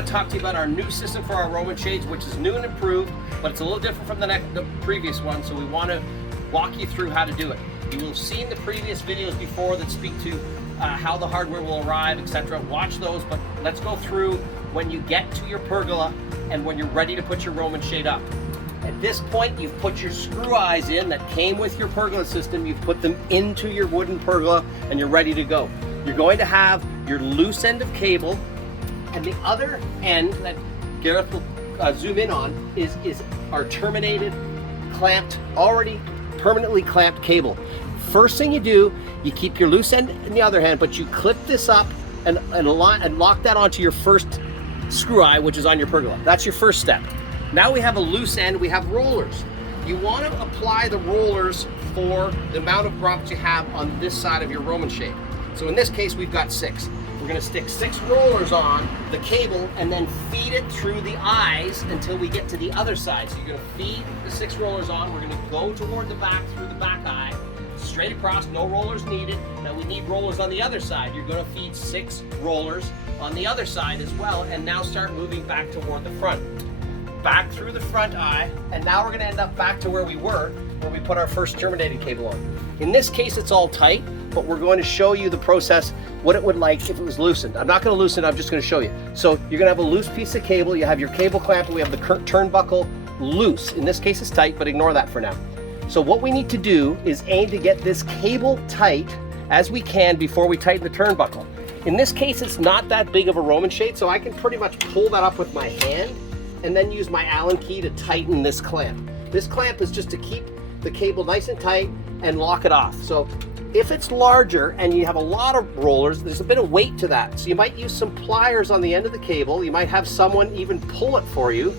want to talk to you about our new system for our Roman shades, which is new and improved, but it's a little different from the previous one, so we want to walk you through how to do it. You will have seen the previous videos before that speak to how the hardware will arrive, etc. Watch those, but let's go through when you get to your pergola and when you're ready to put your Roman shade up. At this point, you've put your screw eyes in that came with your pergola system. You've put them into your wooden pergola and you're ready to go. You're going to have your loose end of cable, and the other end that Gareth will zoom in on is our terminated, clamped, already permanently clamped cable. First thing you do, you keep your loose end in the other hand, but you clip this up and lock that onto your first screw eye, which is on your pergola. That's your first step. Now we have a loose end, we have rollers. You want to apply the rollers for the amount of grommets you have on this side of your Roman shade. So in this case, we've got 6. We're going to stick 6 rollers on the cable and then feed it through the eyes until we get to the other side. So you're going to feed the 6 rollers on. We're going to go toward the back through the back eye, straight across, no rollers needed. Now we need rollers on the other side. You're going to feed 6 rollers on the other side as well, and now start moving back toward the front. Back through the front eye, and now we're going to end up back to where we were when we put our first terminated cable on. In this case, it's all tight, but we're going to show you the process, what it would like if it was loosened. I'm not going to loosen it, I'm just going to show you. So you're going to have a loose piece of cable, you have your cable clamp, and we have the turnbuckle loose. In this case, it's tight, but ignore that for now. So what we need to do is aim to get this cable tight as we can before we tighten the turnbuckle. In this case, it's not that big of a Roman shade, so I can pretty much pull that up with my hand and then use my Allen key to tighten this clamp. This clamp is just to keep the cable nice and tight and lock it off. So if it's larger and you have a lot of rollers, there's a bit of weight to that. So you might use some pliers on the end of the cable. You might have someone even pull it for you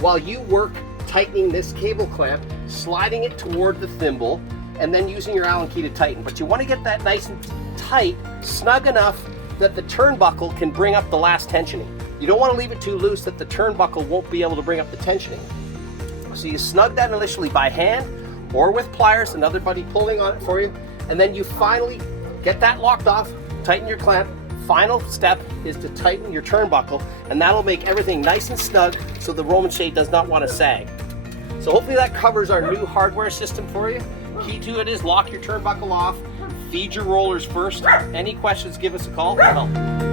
while you work tightening this cable clamp, sliding it toward the thimble, and then using your Allen key to tighten. But you want to get that nice and tight, snug enough that the turnbuckle can bring up the last tensioning. You don't want to leave it too loose that the turnbuckle won't be able to bring up the tensioning. So you snug that initially by hand or with pliers, another buddy pulling on it for you, and then you finally get that locked off, tighten your clamp. Final step is to tighten your turnbuckle, and that'll make everything nice and snug so the Roman shade does not want to sag. So hopefully that covers our new hardware system for you. Key to it is lock your turnbuckle off, feed your rollers first. Any questions, give us a call. We'll help.